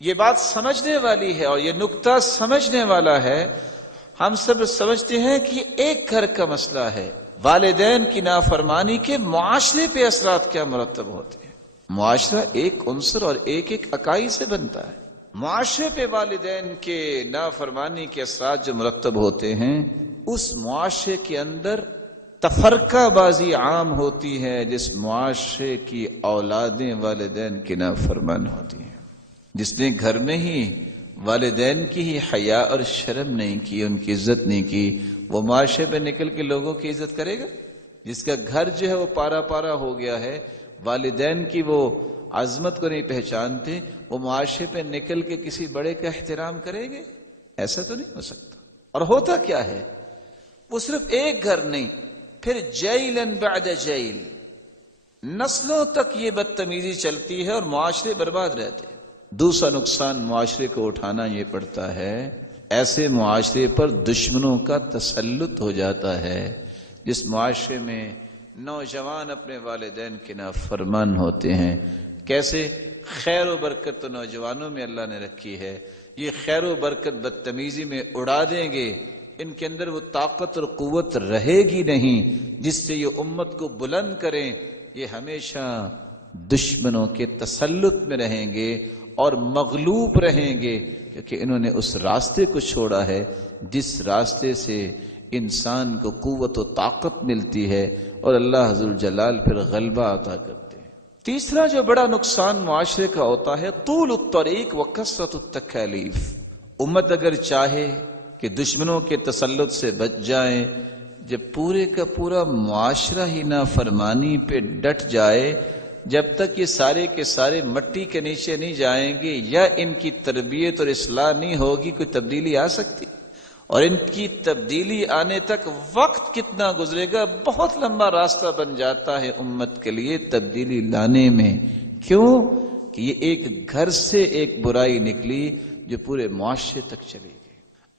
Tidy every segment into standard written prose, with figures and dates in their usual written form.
یہ بات سمجھنے والی ہے اور یہ نکتہ سمجھنے والا ہے. ہم سب سمجھتے ہیں کہ یہ ایک گھر کا مسئلہ ہے. والدین کی نافرمانی کے معاشرے پہ اثرات کیا مرتب ہوتے ہیں. معاشرہ ایک عنصر اور ایک اکائی سے بنتا ہے. معاشرے پہ والدین کے نافرمانی کے اثرات جو مرتب ہوتے ہیں، اس معاشرے کے اندر تفرقہ بازی عام ہوتی ہے. جس معاشرے کی اولادیں والدین کی نافرمان ہوتی ہیں، جس نے گھر میں ہی والدین کی ہی حیا اور شرم نہیں کی، ان کی عزت نہیں کی، وہ معاشرے پہ نکل کے لوگوں کی عزت کرے گا؟ جس کا گھر جو ہے وہ پارا پارا ہو گیا ہے، والدین کی وہ عظمت کو نہیں پہچانتے، وہ معاشرے پہ نکل کے کسی بڑے کا احترام کریں گے؟ ایسا تو نہیں ہو سکتا. اور ہوتا کیا ہے، وہ صرف ایک گھر نہیں، پھر جیلن بعد جیل، نسلوں تک یہ بدتمیزی چلتی ہے اور معاشرے برباد رہتے ہیں. دوسرا نقصان معاشرے کو اٹھانا یہ پڑتا ہے، ایسے معاشرے پر دشمنوں کا تسلط ہو جاتا ہے. جس معاشرے میں نوجوان اپنے والدین کے نافرمان ہوتے ہیں. کیسے؟ خیر و برکت تو نوجوانوں میں اللہ نے رکھی ہے، یہ خیر و برکت بدتمیزی میں اڑا دیں گے. ان کے اندر وہ طاقت اور قوت رہے گی نہیں جس سے یہ امت کو بلند کریں. یہ ہمیشہ دشمنوں کے تسلط میں رہیں گے اور مغلوب رہیں گے، کیونکہ انہوں نے اس راستے کو چھوڑا ہے جس راستے سے انسان کو قوت و طاقت ملتی ہے اور اللہ ذوالجلال پھر غلبہ عطا کرتے ہیں. تیسرا جو بڑا نقصان معاشرے کا ہوتا ہے، طول الطریق و کثرت التکالیف. امت اگر چاہے کہ دشمنوں کے تسلط سے بچ جائیں، جب پورے کا پورا معاشرہ ہی نافرمانی پہ ڈٹ جائے، جب تک یہ سارے کے سارے مٹی کے نیچے نہیں جائیں گے یا ان کی تربیت اور اصلاح نہیں ہوگی، کوئی تبدیلی آ سکتی؟ اور ان کی تبدیلی آنے تک وقت کتنا گزرے گا؟ بہت لمبا راستہ بن جاتا ہے امت کے لیے تبدیلی لانے میں. کیوں کہ یہ ایک گھر سے ایک برائی نکلی جو پورے معاشرے تک چلی گئی.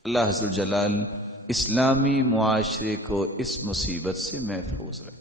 اللہ ذوالجلال اسلامی معاشرے کو اس مصیبت سے محفوظ رکھے.